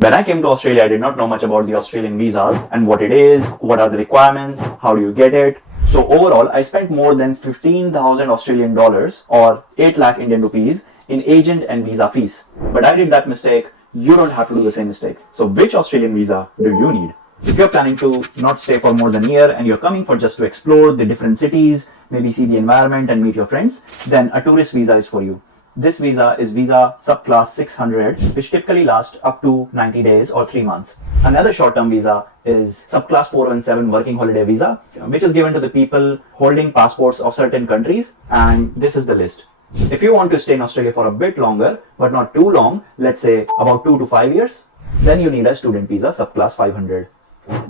When I came to Australia, I did not know much about the Australian visas and what it is, what are the requirements, how do you get it. So overall, I spent more than 15,000 Australian dollars or 8 lakh Indian rupees in agent and visa fees. But I did that mistake. You don't have to do the same mistake. So which Australian visa do you need? If you're planning to not stay for more than a year and you're coming for just to explore the different cities, maybe see the environment and meet your friends, then a tourist visa is for you. This visa is visa subclass 600, which typically lasts up to 90 days or 3 months. Another short-term visa is subclass 417 working holiday visa, which is given to the people holding passports of certain countries, and this is the list. If you want to stay in Australia for a bit longer, but not too long, let's say about 2 to 5 years, then you need a student visa subclass 500.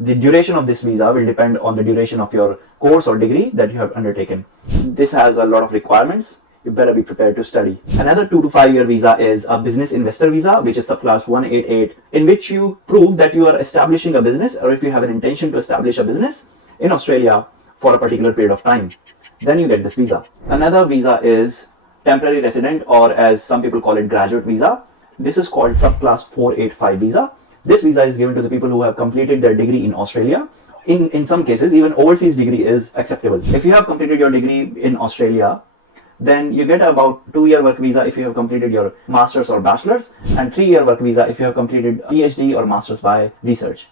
The duration of this visa will depend on the duration of your course or degree that you have undertaken. This has a lot of requirements. You better be prepared to study. Another 2 to 5 year visa is a business investor visa, which is subclass 188, in which you prove that you are establishing a business, or if you have an intention to establish a business in Australia for a particular period of time, then you get this visa. Another visa is temporary resident, or as some people call it, graduate visa. This is called subclass 485 visa. This visa is given to the people who have completed their degree in Australia. In some cases, even overseas degree is acceptable. If you have completed your degree in Australia, then you get about 2-year work visa if you have completed your master's or bachelor's, and 3-year work visa if you have completed PhD or master's by research.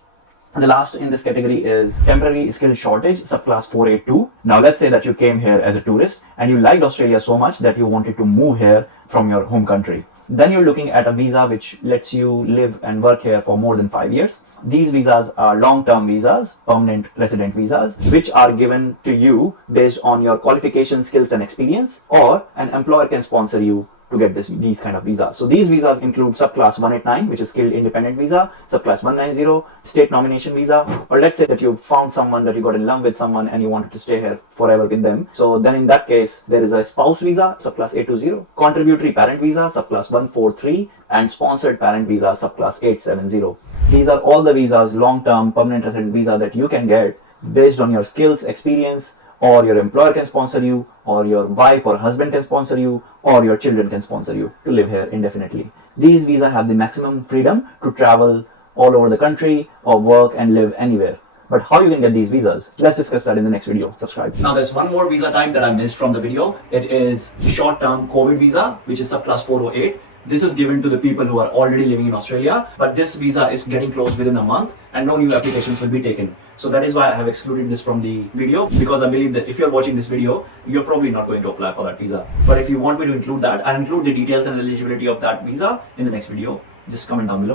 And the last in this category is temporary skill shortage, subclass 482. Now let's say that you came here as a tourist and you liked Australia so much that you wanted to move here from your home country. Then you're looking at a visa which lets you live and work here for more than 5 years. These visas are long-term visas, permanent resident visas, which are given to you based on your qualifications, skills and experience, or an employer can sponsor you to get these kind of visas. So these visas include subclass 189, which is skilled independent visa, subclass 190, state nomination visa, or let's say that you found someone, that you got in love with someone and you wanted to stay here forever with them. So then in that case, there is a spouse visa, subclass 820, contributory parent visa, subclass 143, and sponsored parent visa, subclass 870. These are all the visas, long-term permanent resident visa, that you can get based on your skills, experience, or your employer can sponsor you, or your wife or husband can sponsor you, or your children can sponsor you to live here indefinitely. These visas have the maximum freedom to travel all over the country or work and live anywhere. But how you can get these visas? Let's discuss that in the next video. Subscribe. Now there's one more visa type that I missed from the video. It is short-term COVID visa, which is subclass 408. This is given to the people who are already living in Australia, but this visa is getting closed within a month and no new applications will be taken. So that is why I have excluded this from the video, because I believe that if you're watching this video, you're probably not going to apply for that visa. But if you want me to include that, I'll include the details and eligibility of that visa in the next video. Just comment down below.